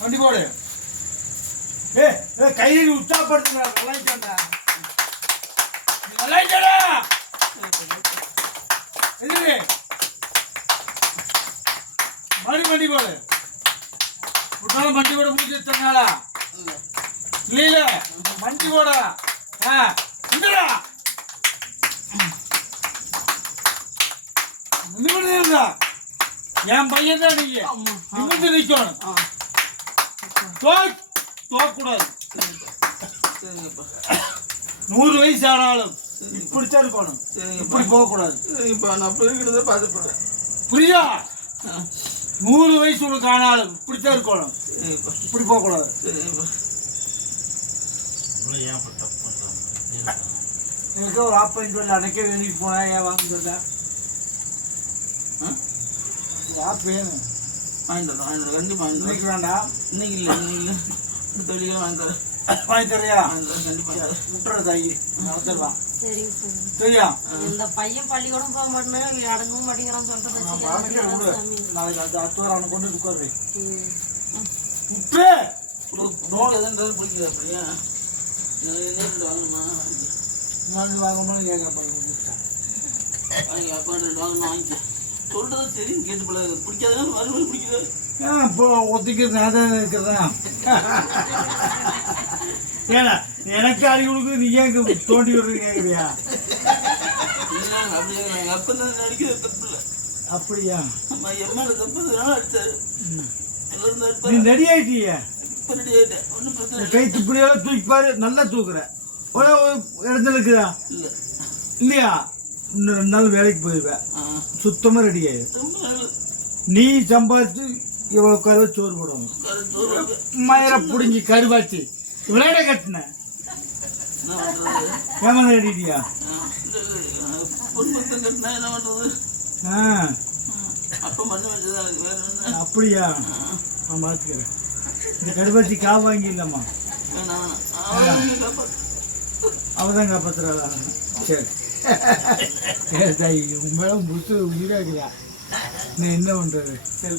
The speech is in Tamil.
வண்டி போடு. கையில் உற்சாகப்படுத்துங்க. நல்லாயிட்டாண்டா நல்லாயிட்டாடா. மறுபடி வண்டி போடு. விட்டாலும் வண்டி கூட முடிச்சு வச்சனாலா இல்ல வண்டி கூட இந்தடா நிமிர்ந்தா என் பையன் தான் நீங்க நிமிர்ந்து நிக்கணும். தோக்கூடாது. 100 வயசு ஆனாலும் இப்படித்தான் இருக்கணும். இப்படி போக கூடாது. புரியுதா? 100 வயசு உனக்கு ஆனாலும் இப்படித்தான் இருக்கணும். இப்படி போக கூடாது. எனக்கு ஒரு ஆப்பன் சொல்லி அன்னைக்கே வேண்டிட்டு போனா ஏன் வாங்க சொல்ல ஆப் வேணும். வாங்கிட்டு கண்டிப்பா இன்னைக்கு வேண்டாம். இன்னைக்கு இல்லை இன்னைக்கு தொழிலே வாங்கி தரையா? கண்டிப்பா முட்டுற தாயி நடத்துடலாம். சரியா? இந்த பையன் பள்ளிக்கூடம் போக மாட்டேன்னு அடங்கவும் மாட்டேங்கிறான்னு சொல்றது. நாளைக்கு அது அடுத்த வாரம் அவனை கொண்டு உட்காரு. பிடிக்கல பையன் வாங்கணுமா? வாங்கணும்னு வாங்கிக்க சொல்றது தெரியும். கேட்டு போல பிடிக்காத மறுபடியும் பிடிக்கல. இப்போ ஒத்திக்கிறது நான் இருக்கிறதா? ஏன்னா எனக்கு அடி கொடுக்குது. நீ ஏன் தோண்டி விடுறது கேட்குறியா? எங்க அப்பா தான் நடிக்கிறது தப்பு இல்லை. அப்படியா? எம்மாட தப்புனால அடிச்சாரு. நீ ரெடி ஆயிட்டிய? இப்போ ரெடி ஆயிட்டேன். ஒன்றும் பிரச்சனை. கை துப்படியெல்லாம் தூக்கி பாரு. நல்லா தூக்குற. ஒரு இடத்துல இருக்குதா? இல்லை இல்லையா? இன்னும் 2 நாள் வேலைக்கு போயிடுவேன். சுத்தமாக ரெடி ஆயிடும். நீ சம்பாதிச்சு இவ்வளோ கருவ சோறு போடுவாங்க. மயிரை பிடுங்கி கருவாச்சு விளையாட கட்டின ஏமா ரெடியா? அப்படியா? நான் பார்த்துக்கிறேன். இந்த கருவாச்சி காவு வாங்கிடலாமா? அவதான் காப்பாத்துறாளா? சரி உண்மையில முசு உயிராக்குதா. நீ என்ன பண்றது? சரி